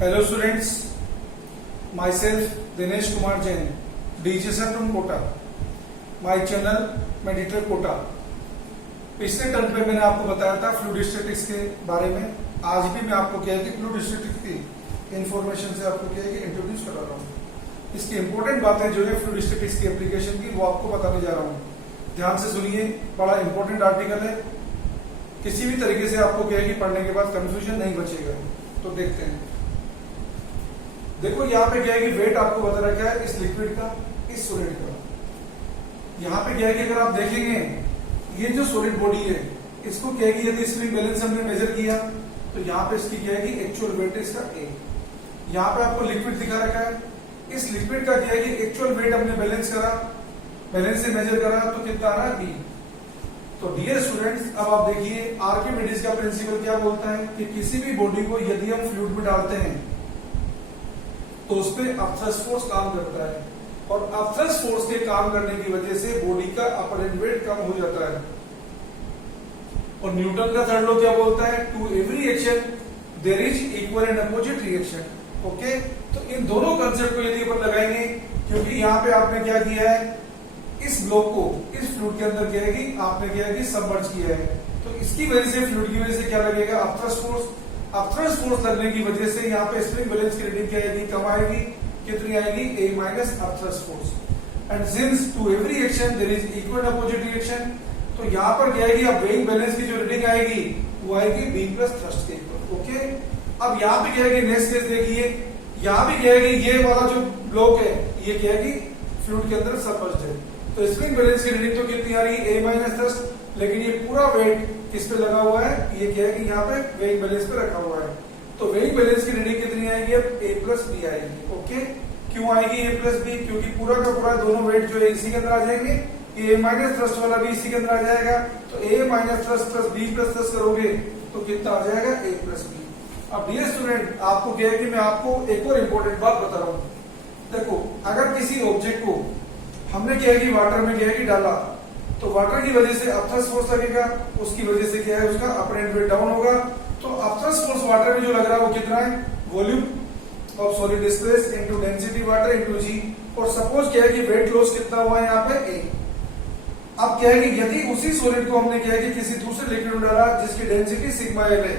Hello students, myself Dinesh Kumar Jain, DJ sir from Kota. My channel Mediter Kota. पिछले term पे मैंने आपको बताया था फ्लूइड स्टैटिक्स के बारे में। आज भी मैं आपको क्या है कि फ्लूइड स्टैटिक्स की इंफॉर्मेशन से आपको क्या है कि इंट्रोड्यूस करा रहा हूँ। इसकी इंपॉर्टेंट बातें जो है फ्लूइड स्टैटिक्स की एप्लीकेशन की वो आपको बताने जा रहा हूँ। ध्यान से सुनिए, बड़ा इंपॉर्टेंट आर्टिकल है। किसी भी तरीके से आपको क्या है कि पढ़ने के बाद कंफ्यूजन नहीं बचेगा। तो देखते हैं। देखो यहाँ पे क्या है कि वेट आपको बता रखा है इस लिक्विड का, इस सॉलिड का। यहाँ पे क्या है कि अगर आप देखेंगे ये जो सॉलिड बॉडी है इसको क्या है कि यदि स्प्रिंग बैलेंस हमने मेजर किया तो यहाँ पे इसकी क्या है कि एक्चुअल वेट है इसका A। यहाँ पे आपको लिक्विड दिखा रखा है, इस लिक्विड का क्या है कि एक्चुअल वेट हमने बैलेंस करा, बैलेंस से मेजर करा तो कितना आ रहा है B। तो डियर स्टूडेंट्स, अब आप देखिए आर्किमिडीज का प्रिंसिपल क्या बोलता है कि किसी भी बॉडी को यदि हम फ्लूइड में डालते हैं तो उस पर अपथ्रस्ट फोर्स काम करता है और अपथ्रस्ट फोर्स के काम करने की वजह से बॉडी का अपरेंट वेट कम हो जाता है। और न्यूटन का थर्ड लॉ क्या बोलता है, to every action there is equal and opposite reaction. Okay, तो इन दोनों कंसेप्ट को यदि अपन लगाएंगे, क्योंकि यहाँ पे आपने क्या किया है, इस ब्लॉक को इस फ्लूइड के अंदर क्या है कि आपने क्या है कि सबमर्ज किया है, तो इसकी वजह से फ्लूइड की वजह से क्या लगेगा, अपथ्रस्ट फोर्स। अपथ्रस्ट फोर्स लगने की वजह से यहाँ पे स्प्रिंग बैलेंस की रीडिंग क्या आएगी, कम आएगी, कितनी आएगी, A minus upthrust force. And since to every action there is equal opposite reaction, तो यहाँ पर क्या आएगी, अब वेइंग बैलेंस की जो रीडिंग आएगी वो आएगी B प्लस थ्रस्ट के इक्वल। ओके, अब यहाँ पे क्या है कि नेक्स्ट केस देखिए, यहाँ भी क्या है कि ये वाला जो ब्लॉक है ये क्या है कि फ्लूइड के अंदर सबमर्ज्ड है, तो स्प्रिंग बैलेंस की रीडिंग तो कितनी आ रही है, A माइनस थ्रस्ट, लेकिन ये पूरा वेट किस पे लगा हुआ है, ये क्या है कि यहाँ पे वेइंग बैलेंस पे रखा हुआ है। तो वेइंग बैलेंस की रीडिंग कितनी आएगी, अब A प्लस B आएगी। ओके, क्यों आएगी A प्लस B, क्योंकि पूरा का पूरा दोनों वेट जो है इसी के अंदर आ जाएंगे, A माइनस थ्रस्ट वाला भी इसी के अंदर आ जाएगा। तो A minus thrust plus B plus thrust करोगे तो कितना आ जाएगा, A प्लस B। अब डियर स्टूडेंट, आपको क्या है कि मैं आपको एक और इम्पोर्टेंट बात बता रहा हूँ। देखो, अगर किसी ऑब्जेक्ट को हमने क्या है कि वाटर में क्या है कि डाला, तो वाटर की वजह से अपथ्रस्ट फोर्स लगेगा, उसकी वजह से क्या है, उसका अपरेंट वेट डाउन होगा। तो अपथ्रस्ट फोर्स वाटर में जो लग रहा है वो कितना है, volume of solid displace into density water into G। और सपोज क्या है कि वेट लॉस कितना हुआ है यहाँ पे A। अब क्या है कि यदि उसी सॉलिड को हमने क्या है कि किसी दूसरे लिक्विड में डाला जिसकी डेंसिटी सिग्मा L है,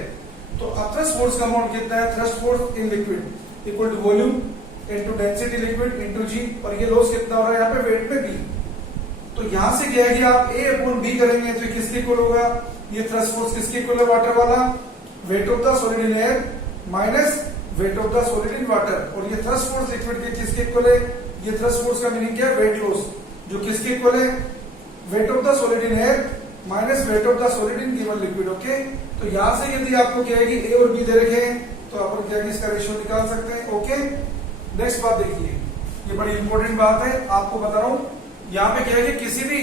तो अपथ्रस्ट फोर्स का अमाउंट कितना है, thrust force in liquid equal to volume into density liquid into G। और ये लॉस कितना हो रहा है यहाँ पे वेट में B। तो यहां से क्या है कि आप A अपॉन B करेंगे तो किसके इक्वल होगा, ये थ्रस्ट फोर्स किसके इक्वल है, वाटर वाला, wait of the solid in air minus weight of the solid in water. और ये थ्रस्ट फोर्स लिक्विड के किसके इक्वल है, ये थ्रस्ट फोर्स का मीनिंग क्या है, वेट लॉस, जो किसके इक्वल है, weight of the solid in air minus weight of the solid in given liquid. Okay, तो यहां से यदि आपको क्या है कि A और B दे रखे हैं तो अपन क्या है कि इसका रेशियो निकाल सकते हैं। ओके, नेक्स्ट बात देखिए, ये बड़ी इंपॉर्टेंट बात है, आपको बता रहा हूं। यहाँ पे क्या है कि किसी भी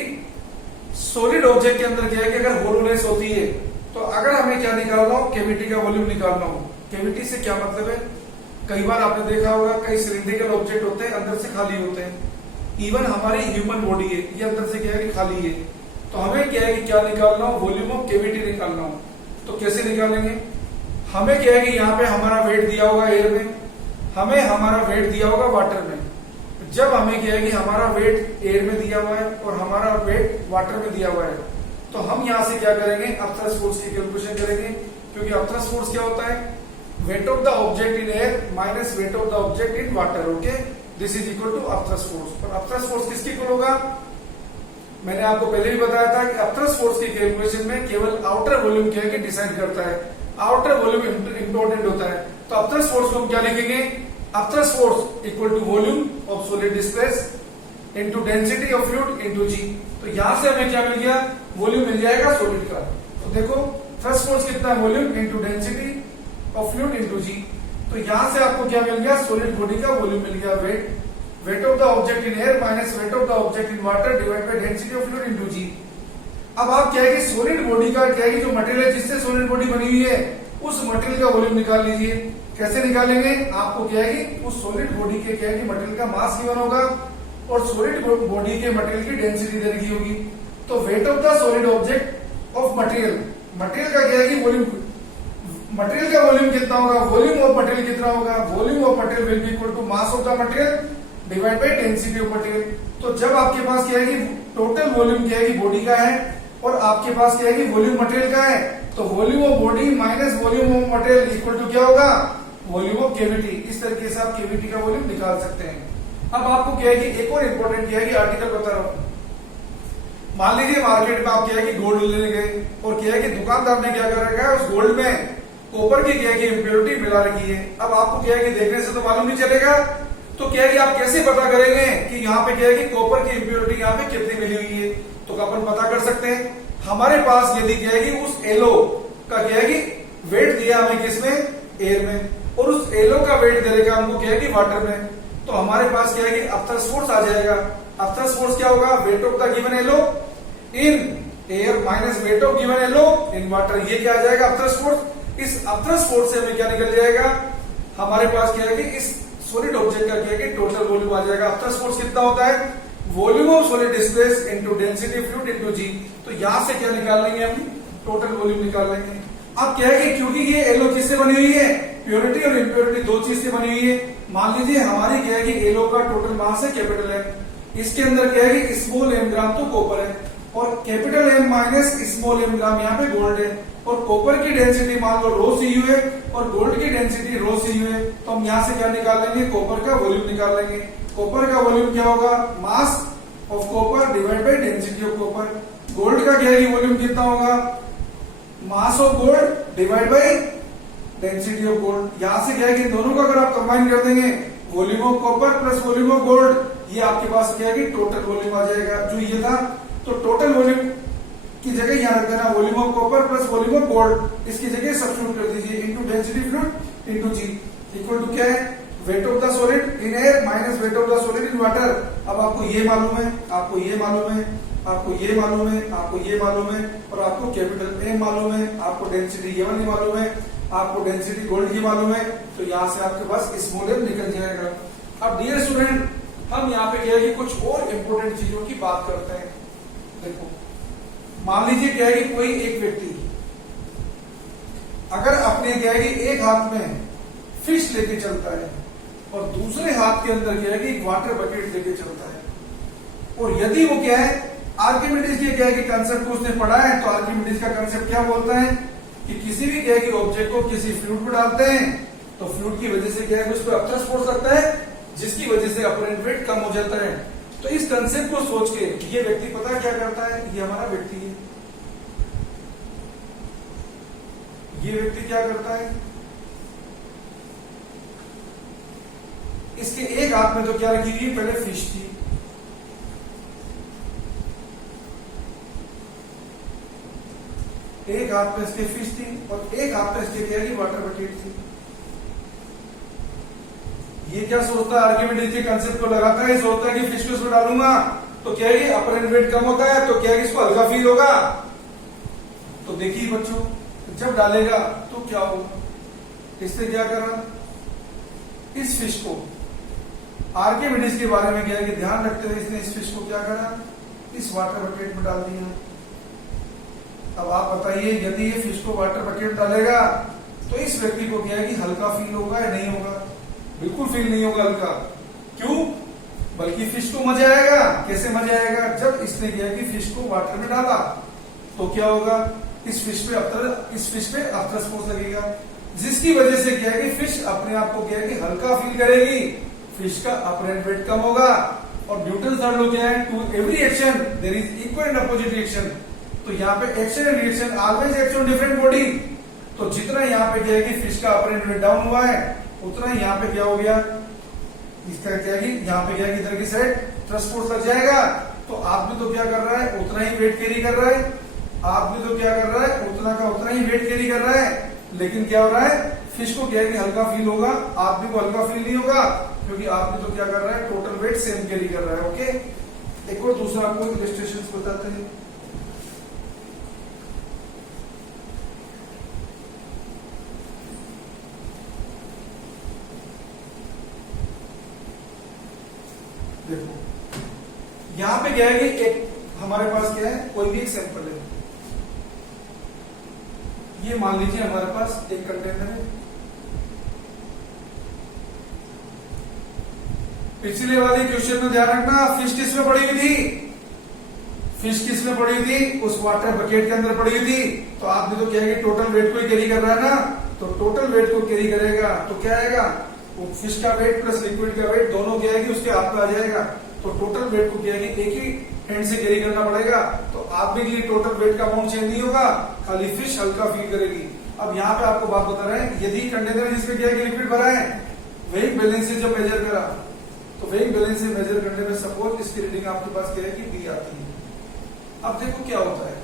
सॉलिड ऑब्जेक्ट के अंदर क्या है कि अगर होलोनेस होती है तो अगर हमें क्या निकालना हो, कैविटी का वॉल्यूम निकालना हो। कैविटी से क्या मतलब है, कई बार आपने देखा होगा कई सिलिंड्रिकल ऑब्जेक्ट होते हैं अंदर से खाली होते हैं। इवन हमारी ह्यूमन बॉडी है, ये अंदर से क्या है कि खाली है, तो हमें क्या है कि क्या निकालना हो, वॉल्यूम ऑफ कैविटी निकालना हो। तो कैसे निकालेंगे, हमें क्या है कि यहाँ पे हमारा वेट दिया होगा एयर में, हमें हमारा वेट दिया होगा वाटर में। जब हमें क्या है कि हमारा वेट एयर में दिया हुआ है और हमारा वेट वाटर में दिया हुआ है, तो हम यहां से क्या करेंगे, अपथ्रस्ट फोर्स की कैलकुलेशन करेंगे। क्योंकि अपथ्रस्ट फोर्स क्या होता है, weight of the object in air minus weight of the object in water. Okay, this is equal to upthrust force. और अपथ्रस्ट फोर्स किसके इक्वल होगा, मैंने आपको पहले भी बताया था कि अपथ्रस्ट फोर्स की कैलकुलेशन में केवल आउटर वॉल्यूम क्या है कि डिसाइड करता है, आउटर वॉल्यूम इंपॉर्टेंट होता है। तो अपथ्रस्ट फोर्स को हम क्या लिखेंगे, upthrust force equal to volume of solid displace into density of fluid into G। तो यहां से हमें क्या मिल गया, वॉल्यूम मिल जाएगा सॉलिड का। तो देखो थ्रस्ट फोर्स कितना है, volume into density of fluid into G। तो यहां से आपको क्या मिल गया, सॉलिड बॉडी का वॉल्यूम मिल गया, wait of the object in air minus weight of the object in water divide by density of fluid into G। अब आप क्या है कि सॉलिड बॉडी का क्या है कि जो मटेरियल है जिससे सॉलिड बॉडी बनी हुई है उस मटेरियल का वॉल्यूम निकाल लीजिए। कैसे निकालेंगे, आपको क्या है कि उस सॉलिड बॉडी के क्या है कि मटेरियल का मास गिवन होगा और सॉलिड बॉडी के मटेरियल की डेंसिटी दे रखी होगी। तो wait of the solid object of material, material का क्या है कि वॉल्यूम मटेरियल का वॉल्यूम कितना होगा, वॉल्यूम ऑफ मटेरियल कितना होगा, volume of material will be equal to mass of the material divide by density of material. तो जब आपके पास क्या है कि टोटल वॉल्यूम क्या है कि बॉडी का है और आपके पास क्या है कि वॉल्यूम मटेरियल का है, तो volume of body minus volume of material equal to क्या होगा, वॉल्यूम ऑफ कैविटी। इस तरीके से आप कैविटी का वॉल्यूम निकाल सकते हैं। अब आपको क्या है कि एक और इंपॉर्टेंट क्या है कि आर्टिकल बता रहा हूं। मान लीजिए मार्केट में आप क्या है कि गोल्ड लेने गए और क्या है कि दुकानदार ने क्या कर रखा है, उस गोल्ड में कॉपर की क्या है कि इम्प्योरिटी मिला रखी है। अब आपको क्या है कि देखने से तो मालूम नहीं चलेगा, तो क्या है कि आप कैसे पता करेंगे कि यहाँ पे क्या है कि कॉपर की इम्प्योरिटी यहाँ पे कितनी मिली हुई है, तो अपन पता कर सकते हैं। हमारे पास यदि क्या है कि उस एलो का क्या है कि वेट दिया हमें किसमें, एयर में, और उस एलो का वेट दे देगा हमको क्या है कि वाटर में, तो हमारे पास क्या है कि अपथर्स फोर्स आ जाएगा। अपथर्स फोर्स क्या होगा, weight of the given alloy in air minus weight of given alloy in water, ये क्या आ जाएगा अपथर्स फोर्स। इस अपथर्स फोर्स से हमें क्या निकल जाएगा, हमारे पास क्या है कि इस सॉलिड ऑब्जेक्ट का क्या है कि टोटल वॉल्यूम आ जाएगा। अपथर्स फोर्स कितना होता है, volume of solid displace into density fluid into g. तो यहां से क्या निकाल लेंगे हम, टोटल वॉल्यूम निकाल लेंगे। अब क्या है कि क्योंकि ये एलो किससे बनी हुई है, प्योरिटी और इम्प्योरिटी दो चीज से बनी हुई है। मान लीजिए हमारी क्या है कि एलो का टोटल मास है कैपिटल एम, इसके अंदर क्या है कि स्मॉल एम ग्राम तो कॉपर है और capital M minus small m gram यहाँ पे गोल्ड है, और कॉपर की डेंसिटी मान लो रो सी यू है और गोल्ड की डेंसिटी रो सी यू है। तो हम यहाँ से क्या निकाल लेंगे, कॉपर का वॉल्यूम निकाल लेंगे। कॉपर का वॉल्यूम क्या होगा, mass of copper divide by density of copper. Gold का क्या है कि वॉल्यूम कितना होगा, mass of gold divide by density of gold. यहां से क्या है कि दोनों को अगर आप कंबाइन कर देंगे, volume of copper plus volume of gold, ये आपके पास क्या है कि टोटल वॉल्यूम आ जाएगा जो ये था। तो टोटल वॉल्यूम की जगह यहां रख देना volume of copper plus volume of gold, इसकी जगह सब्स्टिट्यूट कर दीजिए into density fluid into G equal to क्या है, weight of the solid in air minus weight of the solid in water. अब आपको ये मालूम है, आपको ये मालूम है, आपको ये मालूम है, आपको ये मालूम है, और आपको कैपिटल एम मालूम है, आपको डेंसिटी ये वाली मालूम है, आपको डेंसिटी गोल्ड की मालूम है। तो यहां से आपके पास स्मॉल एम निकल जाएगा। अब डियर स्टूडेंट, हम यहाँ पे क्या है कि कुछ और इंपोर्टेंट चीजों की बात करते हैं। देखो, मान लीजिए क्या है कि कोई एक व्यक्ति अगर अपने क्या है कि एक हाथ में फिश लेके चलता है और दूसरे हाथ के अंदर क्या है कि वाटर बकेट लेके चलता है, और यदि वो क्या है, आर्किमिडीज के क्या है कि कंसेप्ट को उसने पढ़ा है, तो आर्किमिडीज का कंसेप्ट क्या बोलता है कि किसी भी क्या है कि ऑब्जेक्ट को किसी फ्लूइड में डालते हैं तो फ्लूइड की वजह से क्या है उस पर अपथर्स फोर्स लगता है, जिसकी वजह से अपरेंट वेट कम हो जाता है। तो इस कंसेप्ट को सोच के ये व्यक्ति पता क्या करता है, ये हमारा व्यक्ति है, ये व्यक्ति क्या करता है, इसके एक हाथ में तो क्या रखी हुई, पहले फिश थी, एक हाथ में इसके फिश थी और एक हाथ में इसके क्या है वाटर बकेट थी। ये क्या सोचता है, आर्किमिडीज के कंसेप्ट को लगाता है, सोचता है कि फिश को इसमें डालूंगा तो क्या है अपरेंट वेट कम होता है, तो क्या है इसको हल्का फील होगा। तो देखिए बच्चों, जब डालेगा तो क्या होगा, इसने क्या करा, इस फिश को आर्किमिडीज के बारे में क्या है कि ध्यान रखते हुए इसने इस फिश को क्या करा, इस वाटर बकेट में डाल दिया। अब आप बताइए, यदि ये फिश को वाटर बकेट डालेगा तो इस व्यक्ति को क्या है कि हल्का फील होगा या नहीं होगा, बिल्कुल फील नहीं होगा हल्का। क्यों, बल्कि फिश को मजा आएगा। कैसे मजा आएगा, जब इसने क्या है कि फिश को वाटर में डाला तो क्या होगा, इस फिश पे अपथर्स फोर्स लगेगा, जिसकी वजह से क्या है कि फिश अपने आप को क्या है कि हल्का फील करेगी, फिश का अपरेंट वेट कम होगा। और न्यूटन थर्ड लॉ क्या है, to every action there is equal and opposite reaction. तो यहाँ पे action and reaction always act on different body. तो जितना यहाँ पे क्या है कि फिश का अपरेंट वेट डाउन हुआ है, उतना ही यहाँ पे क्या हो गया, इसका क्या है कि यहाँ पे क्या है कि इधर की साइड थ्रस्ट फोर्स लग जाएगा। तो आदमी तो क्या कर रहा है, उतना ही वेट कैरी कर रहा है, आदमी तो क्या कर रहा है, उतना का उतना ही वेट कैरी कर रहा है। लेकिन क्या हो रहा है, फिश को क्या है कि हल्का फील होगा, आदमी को हल्का फील नहीं होगा, क्योंकि आदमी तो क्या कर रहा है, टोटल वेट सेम कैरी कर रहा है। ओके, एक और दूसरा आपको इलस्ट्रेशन बताते हैं। देखो, यहां पे क्या है कि एक हमारे पास क्या है, कोई भी एक सैंपल है, ये मान लीजिए हमारे पास एक कंटेनर है। पिछले वाले क्वेश्चन में ध्यान रखना, फिश किसमें पड़ी हुई थी, फिश किसमें पड़ी हुई थी, उस वाटर बकेट के अंदर पड़ी हुई थी। तो आपने तो क्या है कि टोटल वेट को ही कैरी कर रहा है ना, तो टोटल वेट को कैरी करेगा तो क्या आएगा, वो फिश का वेट प्लस लिक्विड का वेट दोनों क्या है कि उसके हाथ में आ जाएगा। तो टोटल वेट को क्या है कि एक ही हैंड से कैरी करना पड़ेगा। तो आप भी के लिए टोटल वेट का अमाउंट चेंज नहीं होगा, खाली फिश हल्का फील करेगी। अब यहाँ पे आपको बात बता रहे हैं, यदि कंटेनर जिसमें क्या है कि लिक्विड भरा है, वेइंग बैलेंस से जब मेजर करा, तो वेइंग बैलेंस से मेजर करने में सपोज इसकी रीडिंग आपके पास क्या है कि बी आती है। अब देखो क्या होता है,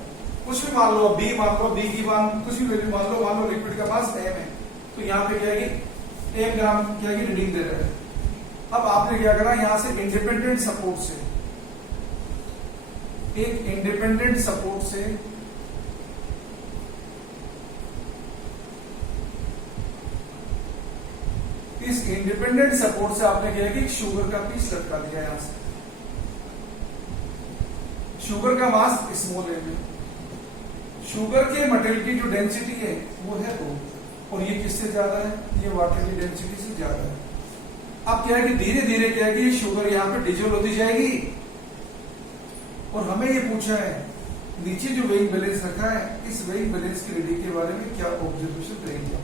कुछ भी मान लो, बी मान लो, बी की मान कुछ भी वैल्यू मान लो लिक्विड का मास एम है, तो यहाँ पे क्या है कि एम ग्राम क्या है कि रीडिंग दे रहा है। अब आपने क्या करा, यहां से इंडिपेंडेंट सपोर्ट से, एक इंडिपेंडेंट सपोर्ट से इस इंडिपेंडेंट सपोर्ट से आपने क्या है कि शुगर का पीस लटका दिया यहां से। शुगर का मास स्मॉल है में, शुगर के मटेरियल की जो डेंसिटी है वो है 2, और ये किससे ज्यादा है, ये वाटर की डेंसिटी से ज्यादा है। अब क्या है कि धीरे धीरे क्या है कि शुगर यहाँ पे डिजोल्व होती जाएगी, और हमें ये पूछा है नीचे जो वेइंग बैलेंस रखा है, इस वेइंग बैलेंस की रीडिंग के बारे में क्या ऑब्जर्वेशन रहेगी,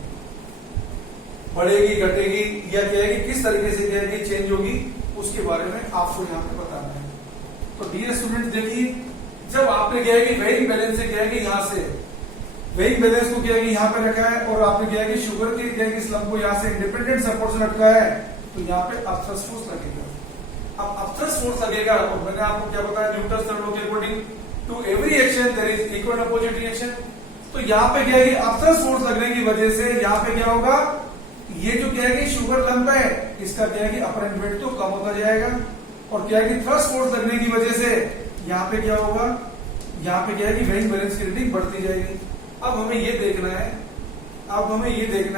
बढ़ेगी घटेगी या क्या है कि किस तरीके से क्या है कि चेंज होगी, उसके बारे में आपको यहाँ पे बताना है। तो डियर स्टूडेंट देखिए, जब आपने क्या है कि वेइंग बैलेंस से क्या है कि यहाँ से वेइंग बैलेंस को क्या है कि यहाँ पे रखा है, और आपने क्या है कि शुगर के क्या है कि स्लम्प को यहाँ से इंडिपेंडेंट सपोर्ट से रखा है, तो यहाँ पे अपथ्रस्ट फोर्स लगेगा। अब अपथ्रस्ट फोर्स लगेगा, और मैंने आपको क्या बताया, न्यूटन थर्ड लॉ के according to every action there is equal opposite reaction. तो यहाँ पे क्या है कि अपथ्रस्ट फोर्स लगने की वजह से यहाँ पे क्या होगा, ये जो क्या है कि शुगर लंप है, इसका क्या है कि अपरेंट वेट तो कम होता जाएगा, और क्या है कि थ्रस्ट फोर्स लगने की वजह से यहाँ पे क्या होगा, यहाँ पे क्या है कि वेइंग बैलेंस की रीडिंग बढ़ती जाएगी। अब हमें ये देखना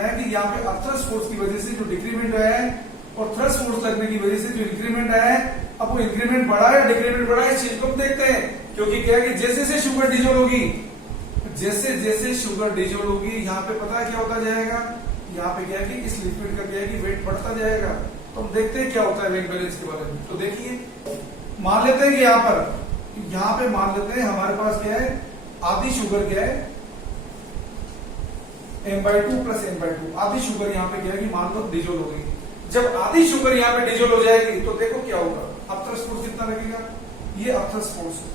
है, कि यहाँ पे अपथ्रस्ट फोर्स की वजह से जो डिक्रीमेंट आया है और थ्रस्ट फोर्स लगने की वजह से जो इंक्रीमेंट आया है, अब वो इंक्रीमेंट बढ़ा है डिक्रीमेंट बढ़ा है, इस चीज को हम देखते हैं। क्योंकि क्या है कि जैसे जैसे शुगर डिजोल्व होगी, जैसे जैसे शुगर डिजोल्व होगी, यहाँ पे पता है क्या होता जाएगा, यहाँ पे क्या है कि इस लिक्विड का क्या है कि वेट बढ़ता जाएगा। तो हम देखते हैं क्या होता है वेइंग बैलेंस के बारे में। तो देखिए, मान लेते हैं कि यहाँ पे मान लेते हैं हमारे पास क्या है, आधी शुगर क्या है m/2 प्लस m/2, आधी शुगर यहाँ पे क्या है कि मान लो डिजोल्व हो गई। जब आधी शुगर यहाँ पे डिजोल्व हो जाएगी तो देखो क्या होगा, अपथ्रस्ट फोर्स कितना लगेगा, ये अपथ्रस्ट फोर्स है,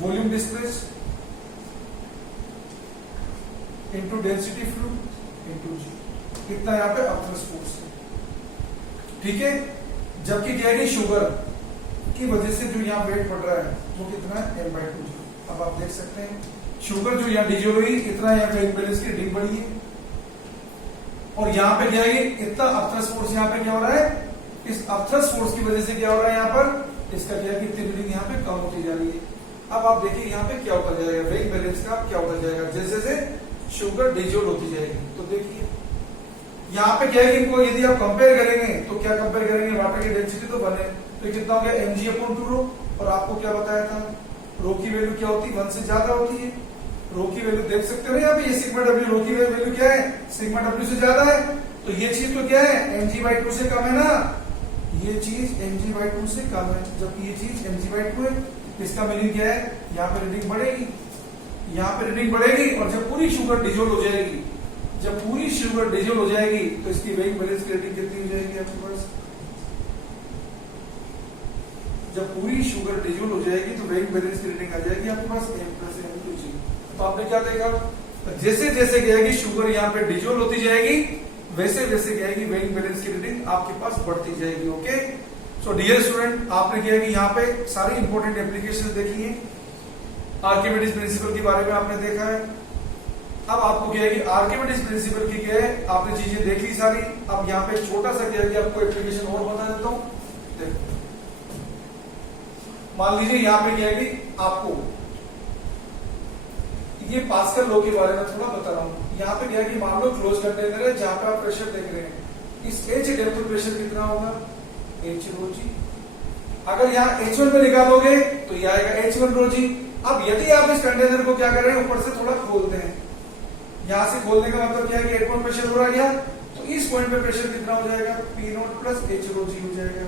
volume displace into density fluid into g, कितना यहाँ पे अपथ्रस्ट फोर्स है, ठीक है। जबकि क्या है कि शुगर की वजह से जो यहाँ वेट बढ़ रहा है वो कितना है m/2 जी। अब आप देख सकते हैं शुगर जो यहाँ डिजोल्व हुई, इतना यहाँ वेइंग बैलेंस की रीडिंग बढ़ी है, और यहाँ पे क्या है इतना अपथ्रस्ट फोर्स यहाँ पे क्या हो रहा है, इस अपथ्रस्ट फोर्स की वजह से क्या हो रहा है, यहाँ पर इसका क्या है कि रीडिंग यहाँ पे कम होती जा रही है। अब आप देखिए यहाँ पे क्या होता जाएगा, वेइंग बैलेंस का क्या होता जाएगा, जैसे जैसे शुगर डिजोल्व होती जाएगी। तो देखिए यहाँ पे क्या है कि इनको यदि आप कंपेयर करेंगे तो क्या कंपेयर करेंगे, वाटर की डेंसिटी तो बने, तो कितना हो गया mg/2 रो, और आपको क्या बताया था, रो की वैल्यू क्या होती है, 1 से ज्यादा होती है। रो की वैल्यू देख सकते हो यहाँ पे, ये सिग्मा डब्ल्यू, रो की वैल्यू क्या है, सिग्मा डब्ल्यू से ज्यादा है, तो ये चीज तो क्या है mg/2 से कम है ना, ये चीज mg/2 से कम है, जबकि ये चीज mg/2 है। इसका मीनिंग क्या है, यहाँ पे रीडिंग बढ़ेगी, यहाँ पे रीडिंग बढ़ेगी, और जब पूरी शुगर डिजोल्व हो जाएगी, तो इसकी वेइंग बैलेंस की रीडिंग कितनी हो जाएगी आपके पास, जब पूरी शुगर डिजोल्व हो जाएगी तो वेइंग बैलेंस की रीडिंग आ जाएगी आपके पास m+m/g। तो आपने क्या देखा, जैसे जैसे क्या है कि शुगर यहाँ पे डिजोल्व होती जाएगी, वैसे वैसे क्या है कि वेइंग बैलेंस की रीडिंग आपके पास बढ़ती जाएगी। ओके, सो डियर स्टूडेंट, आपने क्या है कि यहाँ पे सारी इंपॉर्टेंट एप्लीकेशन देखी है, आर्किमिडीज प्रिंसिपल के बारे में आपने देखा है। अब आपको क्या है कि आर्किमिडीज प्रिंसिपल की क्या है, आपने चीजें देख ली सारी। अब यहाँ पे छोटा सा क्या है कि आपको एप्लीकेशन और बता देता हूँ। देखो, मान लीजिए यहाँ पे क्या है कि आपको ये पास्कल लॉ के बारे में थोड़ा बता रहा हूँ। यहाँ पे क्या है कि मान लो क्लोज कंटेनर है, जहां पे आप प्रेशर देख रहे हैं, इस H डेप्थ प्रेशर कितना होगा, h ρg। अगर यहाँ H1 पे निकालोगे तो ये आएगा H1 ρg, अब यदि आप इस कंटेनर को क्या कर रहे हैं, ऊपर से थोड़ा खोलते हैं, यहां से खोलने का मतलब क्या है कि 8 पॉइंट प्रेशर हो गया, तो इस पॉइंट पे प्रेशर कितना हो जाएगा, पी नोट प्लस एच रो जी हो जाएगा।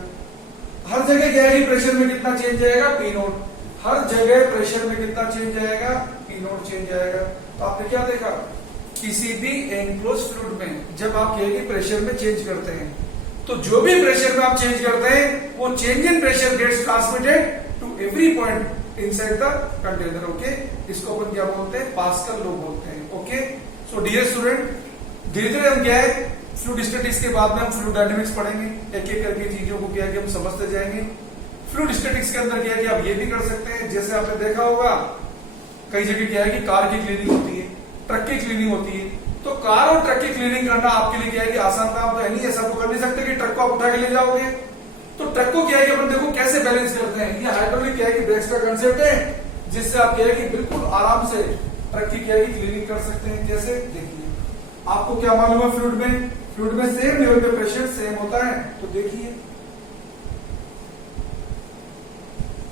हर जगह क्या है, प्रेशर में कितना चेंज आएगा, पी नोट। हर जगह प्रेशर में कितना चेंज आएगा, पी नोट चेंज आएगा। तो आपने क्या देखा, किसी भी एनक्लोज फ्लूइड में जब आप कहेंगे प्रेशर में चेंज करते हैं, तो जो भी प्रेशर में आप चेंज करते हैं, वो change in pressure gets transmitted to every point inside the container. Okay, इसको अपन क्या बोलते हैं, पास्कल लॉ बोलते हैं। ओके, सो डियर स्टूडेंट, धीरे धीरे हम क्या है, फ्लूइड स्टैटिक्स के बाद में हम फ्लूइड डायनेमिक्स पढ़ेंगे, एक एक करके चीजों को क्या है कि हम समझते जाएंगे। फ्लूइड स्टैटिक्स के अंदर क्या है कि आप ये भी कर सकते हैं, जैसे आपने देखा होगा कई जगह क्या है कि कार की क्लीनिंग होती है, ट्रक की क्लीनिंग होती है, तो कार और ट्रक की क्लीनिंग करना आपके लिए क्या है कि आसान काम तो है नहीं, ऐसा तो कर नहीं सकते कि ट्रक को आप उठा के ले जाओगे। तो ट्रक को क्या है कि अपन देखो कैसे बैलेंस करते हैं, ये हाइड्रोलिक क्या है कि ब्रेक्स का कंसेप्ट है, जिससे आप क्या है कि बिल्कुल आराम से ट्रक की क्या है कि क्लीनिंग कर सकते हैं। जैसे देखिए, आपको क्या मालूम है, फ्लूइड में सेम लेवल पे प्रेशर सेम होता है। तो देखिए,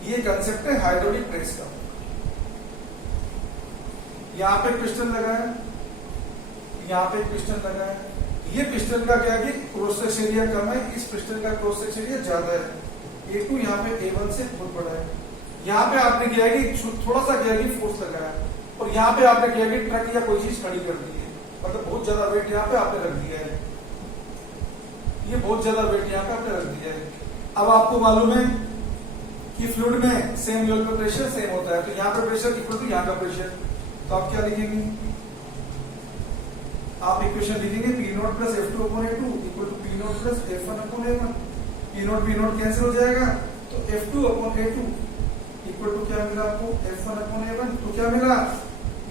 ये कंसेप्ट है हाइड्रोलिक प्रेस का। यहां पे पिस्टन लगा है, यहां पे पिस्टन लगा है, ये पिस्टन का क्या है कि क्रॉस सेक्शन एरिया कम है, इस पिस्टन का क्रॉस सेक्शन एरिया ज्यादा है। A2 यहाँ पे A1 से बहुत बड़ा है। यहाँ पे आपने क्या है कि थोड़ा सा क्या है कि फोर्स लगाया, और यहाँ पे आपने क्या है कि ट्रक या कोई चीज खड़ी कर दी है, मतलब बहुत ज्यादा वेट यहाँ पे आपने रख दिया है, ये बहुत ज्यादा वेट यहाँ पे आपने रख दिया है। अब आपको मालूम है कि फ्लूइड में सेम लेवल पे प्रेशर सेम होता है, तो यहाँ पे प्रेशर इक्वल टू यहाँ का प्रेशर, तो आप क्या लिखेंगे, आप इक्वेशन लिखेंगे P naught plus F2 upon A2 equal to P naught plus F1 upon A1। P naught cancel हो जाएगा, तो F2 upon A2 equal to क्या मिला आपको, F1 अपॉन A1। तो क्या मिला,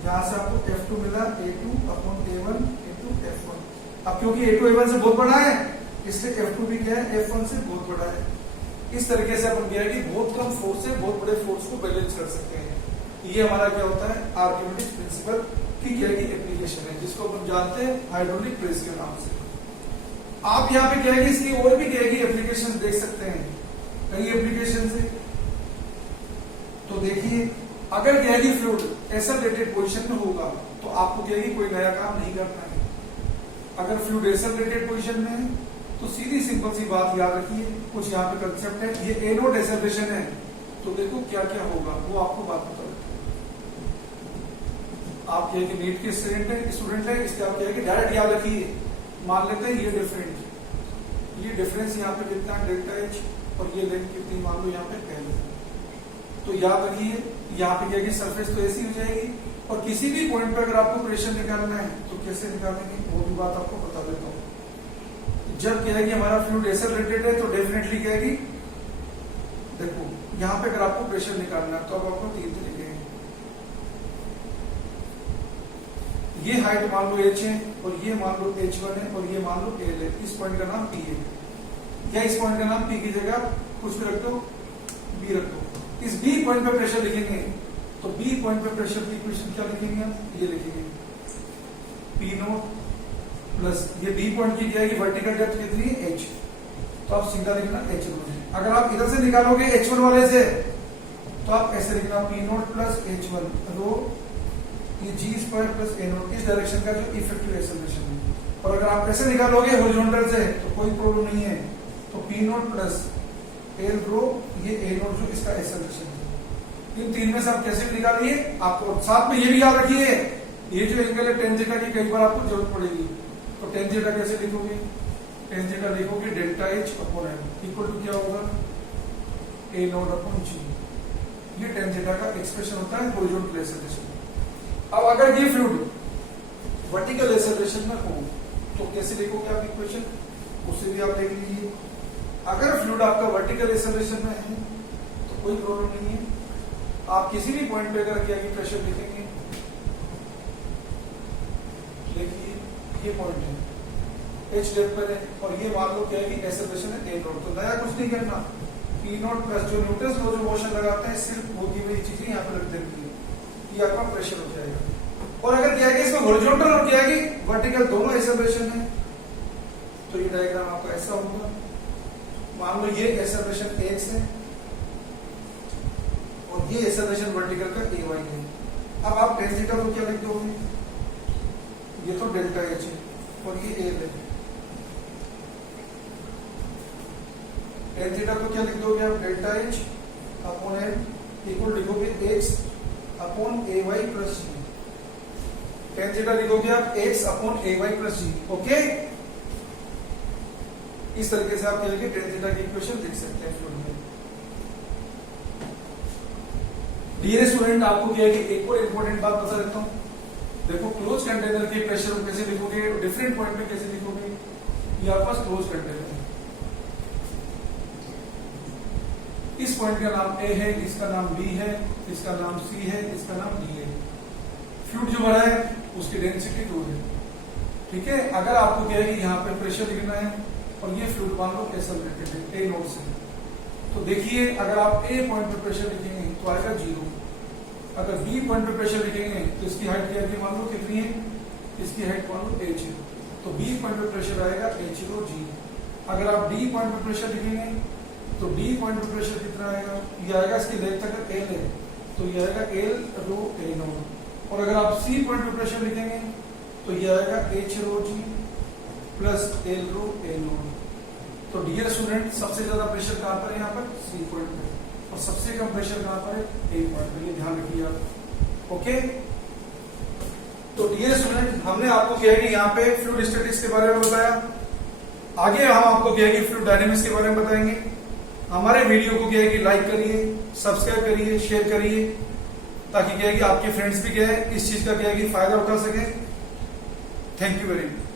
यहां से आपको F2 मिला A2 upon A1 into F1। अब क्योंकि A2 A1 से बहुत बड़ा है, इसलिए F2 भी क्या है, F1 से बहुत बड़ा है। इस तरीके से अपन क्या है कि बहुत कम फोर्स से बहुत बड़े फोर्स को बैलेंस कर सकते हैं। ये हमारा क्या होता है, आर्किमिडीज प्रिंसिपल की क्या है एप्लीकेशन है, जिसको अपन जानते हैं हाइड्रोलिक प्रेस के नाम से। आप यहाँ पे क्या है कि इसकी और भी क्या है कि एप्लीकेशन देख सकते हैं, कई एप्लीकेशन से। तो देखिए, अगर क्या है कि फ्लूइड एक्सेलरेटेड पोजीशन में होगा, तो आपको क्या है कि कोई नया काम नहीं करना है। अगर फ्लूइड एक्सेलरेटेड पोजीशन में है, तो सीधी सिंपल सी बात याद रखिए, कुछ यहाँ पे कंसेप्ट है, ये ए नोट एक्सेलरेशन है, तो देखो क्या क्या होगा वो आपको बात बता। आप क्या है कि नीट के स्टूडेंट है, इसलिए आप क्या है कि डायरेक्ट याद रखिए। मान लेते हैं ये डिफरेंस यहाँ पे कितना है, डेल्टा एच, और ये लेंथ कितनी मान लो यहाँ पे पहले। तो याद रखिए, यहाँ पे क्या है कि सरफेस तो ऐसी हो जाएगी, और किसी भी पॉइंट पे अगर आपको प्रेशर निकालना है तो कैसे निकालेंगे, वो भी बात आपको बता देता हूँ। जब क्या है कि हमारा फ्लूइड एक्सेलरेटेड है, तो डेफिनेटली क्या है कि देखो यहाँ पे अगर आपको प्रेशर निकालना है, तो अब आपको तीन तरीके हैं। ये हाइट मान लो h है, और ये मान लो h1 है, और ये मान लो L है। इस पॉइंट का नाम P है, या इस पॉइंट का नाम P की जगह कुछ भी रख दो, B रख दो। इस B पॉइंट पे प्रेशर लिखेंगे, तो B पॉइंट पे प्रेशर की इक्वेशन क्या लिखेंगे हम, ये लिखेंगे P नोट प्लस ये B पॉइंट की क्या है कि वर्टिकल डेप्थ कितनी है, h, तो आप सीधा लिखना h रो। अगर आप इधर से निकालोगे h1 वाले से, तो आप ऐसे लिखना P नोट प्लस h1 रो, ये जी स्क्वायर प्लस ए नोट, इस डायरेक्शन का जो इफेक्टिव एक्सेलरेशन है। और अगर आप ऐसे निकालोगे हॉरिजॉन्टल से, तो कोई प्रॉब्लम नहीं है, तो पी नोट प्लस एल रो, ये ए नोट जो इसका एक्सेलरेशन है। इन तीन में से आप कैसे निकालिए, आपको साथ में ये भी याद रखिए, ये जो एंगल है टेन थीटा की कई बार आपको जरूरत पड़ेगी। तो टेन थीटा कैसे लिखोगे, टेन थीटा लिखोगे delta H upon L equal to क्या होगा, ए नोट अपॉन जी। ये टेन थीटा का एक्सप्रेशन होता है हॉरिजॉन्टल एक्सेलरेशन। अब अगर ये फ्लूइड वर्टिकल एक्सेलरेशन में हो, तो कैसे लिखोगे आप इक्वेशन, उससे भी आप देख लीजिए। अगर फ्लूइड आपका वर्टिकल एक्सेलरेशन में है, तो कोई प्रॉब्लम नहीं है, आप किसी भी पॉइंट पे अगर क्या प्रेशर लिखेंगे, देखिए ये पॉइंट है, h डेप्थ पर है, और ये मान लो क्या है कि एक्सेलरेशन है a नोट। तो नया कुछ नहीं करना, p नोट प्लस जो न्यूटन्स लॉ जो मोशन लगाते हैं, सिर्फ वो की वही चीजें यहाँ पे रख देती है, ये आपका प्रेशर हो जाएगा। और अगर क्या है कि इसमें हॉरिजॉन्टल और क्या है कि वर्टिकल दोनों एक्सेलरेशन है, तो ये डायग्राम आपका ऐसा होगा। मान लो ये एक्सेलरेशन x है, और ये एक्सेलरेशन वर्टिकल का ए वाई है। अब आप टेन थीटा को क्या लिख दोगे, ये तो डेल्टा एच है और ये एल है। टेन थीटा को क्या लिख दोगे आप, delta H upon L equal लिखोगे एक्स अपॉन ए वाई प्लस जी। टेन थीटा लिखोगे आप एक्स अपॉन ए वाई प्लस जी। ओके, इस तरीके से आप क्या लिखे टेन थीटा की इक्वेशन लिख सकते हैं फ्लूइड में। डियर स्टूडेंट, आपको क्या है कि एक और इंपॉर्टेंट बात बता देता हूं। देखो, क्लोज कंटेनर के प्रेशर को कैसे लिखोगे, डिफरेंट पॉइंट पे कैसे लिखोगे। ये आपके पास क्लोज कंटेनर है, इस पॉइंट का नाम ए है, इसका नाम बी है, इसका नाम सी है, इसका नाम डी है। फ्लूइड जो भरा है उसकी डेंसिटी 2 है। ठीक है, अगर आपको क्या है कि यहाँ पे प्रेशर लिखना है और ये फ्लूइड मान लो एक्सेलरेटेड है ए नोट से, तो देखिए अगर आप ए पॉइंट पे प्रेशर लिखेंगे तो आएगा 0। अगर बी पॉइंट पे प्रेशर लिखेंगे तो इसकी हाइट क्या है मान लो कितनी है, इसकी हाइट मान लो h है, तो बी पॉइंट पे प्रेशर आएगा h रो g। अगर आप डी पॉइंट पे प्रेशर लिखेंगे तो डी पॉइंट पे प्रेशर कितना आएगा, ये आएगा इसकी लेंथ अगर l है तो ये आएगा l रो a नोट। और अगर आप सी पॉइंट पे प्रेशर लिखेंगे तो ये आएगा h rho g plus l rho a naught. तो डियर स्टूडेंट, सबसे ज्यादा प्रेशर कहां पर है, यहाँ पर सी पॉइंट पे, और सबसे कम प्रेशर कहां पर है, ए पॉइंट पे। ये ध्यान रखिए आप। ओके, तो डियर स्टूडेंट, हमने आपको क्या है कि यहाँ पे फ्लूइड स्टैटिक्स के बारे में बताया। आगे हम आपको क्या है कि फ्लूइड डायनेमिक्स के बारे में बताएंगे। हमारे वीडियो को क्या है कि लाइक करिए, सब्सक्राइब करिए, शेयर करिए, ताकि क्या है कि आपके फ्रेंड्स भी क्या है इस चीज का क्या है कि फायदा उठा सके। Thank you very much.